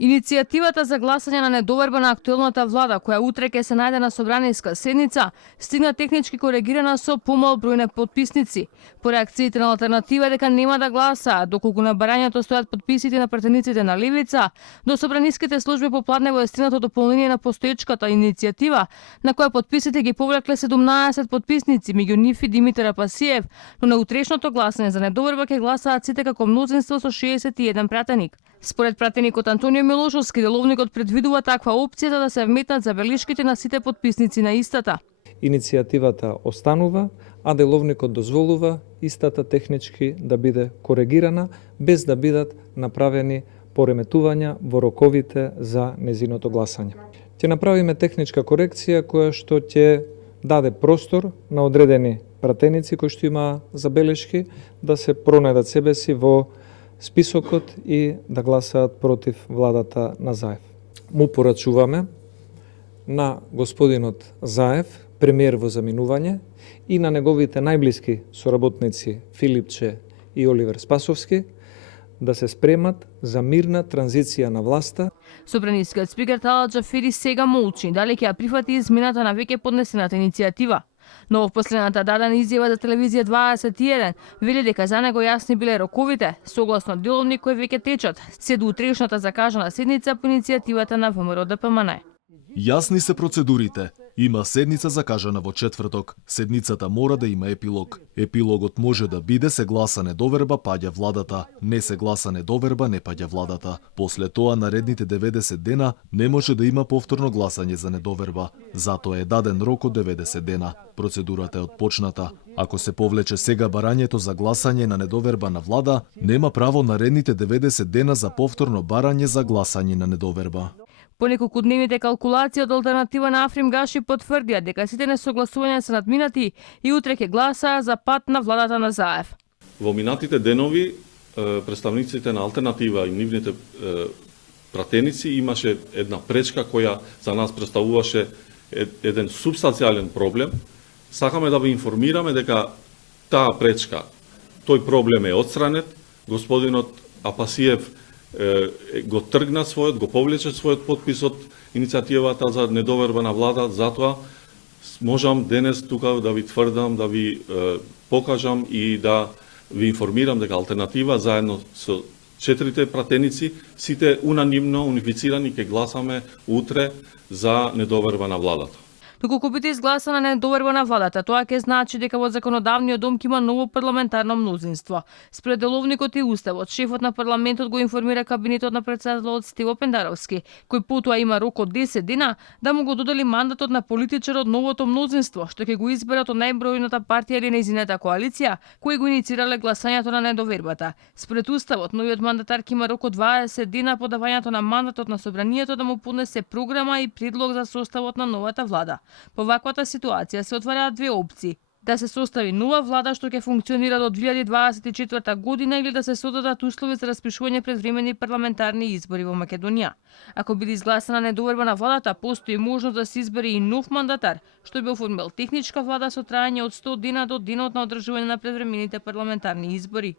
Иницијативата за гласање на недоверба на актуелната влада, која утре ќе се најде на собраниска седница, стигна технички коригирана со помал број на потписници. По реакциите на алтернатива дека нема да гласа, доколку на барањето стојат потписите на пратениците на Левица, до собраниските служби попладнево е стигнато дополнение на постоечката иницијатива, на која потписите ги повлекле 17 потписници, меѓу нив и Димитар Апасиев, но на утрешното гласање за недоверба ќе гласаат сите како мнозинство со 61 пратеник. Според пратеникот Антонио Милошовски, деловникот предвидува таква опција за да се вметнат забелишките на сите потписници на истата. Иницијативата останува, а деловникот дозволува истата технички да биде коригирана, без да бидат направени пореметувања во роковите за незиното гласање. Ќе направиме техничка корекција која што ќе даде простор на одредени пратеници кои што има забелешки да се пронајдат себе си во списокот и да гласаат против владата на Заев. Му порачуваме на господинот Заев, премиер во заминување, и на неговите најблиски соработници Филипче и Оливер Спасовски да се спремат за мирна транзиција на власта. Собранискиот спикер Талат Џафери сега молчи дали ќе ја прифати измената на веќе поднесената иницијатива. Но во последната дадена изјава за телевизија 21 вели дека за него јасни биле роковите, согласно деловник кои веќе течат, се до утрешната закажана седница по иницијативата на ВМРО ДПМН. Јасни се процедурите. Има седница закажана во четврток. Седницата мора да има епилог. Епилогот може да биде се гласа недоверба паѓа владата, не се гласа недоверба не паѓа владата. После тоа наредните 90 дена не може да има повторно гласање за недоверба. Затоа е даден рок од 90 дена. Процедурата е отпочната. Ако се повлече сега барањето за гласање на недоверба на влада, нема право наредните 90 дена за повторно барање за гласање на недоверба. По неколкудневните калкулации од алтернатива на Африм Гаши потврдија дека сите несогласувања се надминати и утре ќе гласаа за пат на владата на Заев. Во минатите денови представниците на алтернатива и нивните пратеници имаше една пречка која за нас представуваше еден субстанцијален проблем. Сакаме да ви информираме дека таа пречка, тој проблем е отстранет. Господинот Апасиев го тргна својот, го повлече својот подпис од иницијативата за недоверба на влада, затоа можам денес тука да ви тврдам, да ви покажам и да ви информирам дека алтернатива заедно со 4 пратеници, сите унанимно, унифицирани, ќе гласаме утре за недоверба на владата. Доколку биде изгласана недоверба на владата, тоа ќе значи дека во законодавниот дом ќе има ново парламентарно мнозинство. Според деловникот и уставот, шефот на парламентот го информира кабинетот на претседателот Стиво Пендаровски, кој потоа има рок од 10 дена да му го додели мандатот на политичар од новото мнозинство, што ќе го изберат од најбројната партија или нејзината коалиција, кои го иницирале гласањето на недовербата. Според уставот, новиот мандатар ќе има рок од 20 дена по давањето на мандатот на собранието да му поднесе програма и предлог за составот на новата влада. По ваквата ситуација се отвараат две опции: да се состави нова влада што ќе функционира до 2024 година или да се созидат услови за распишување предвремени парламентарни избори во Македонија. Ако биде изгласана недоверба на владата, постои можност да се избере и нов мандатар, што би оформил техничка влада со траење од 100 дена до денот на одржување на предвремените парламентарни избори.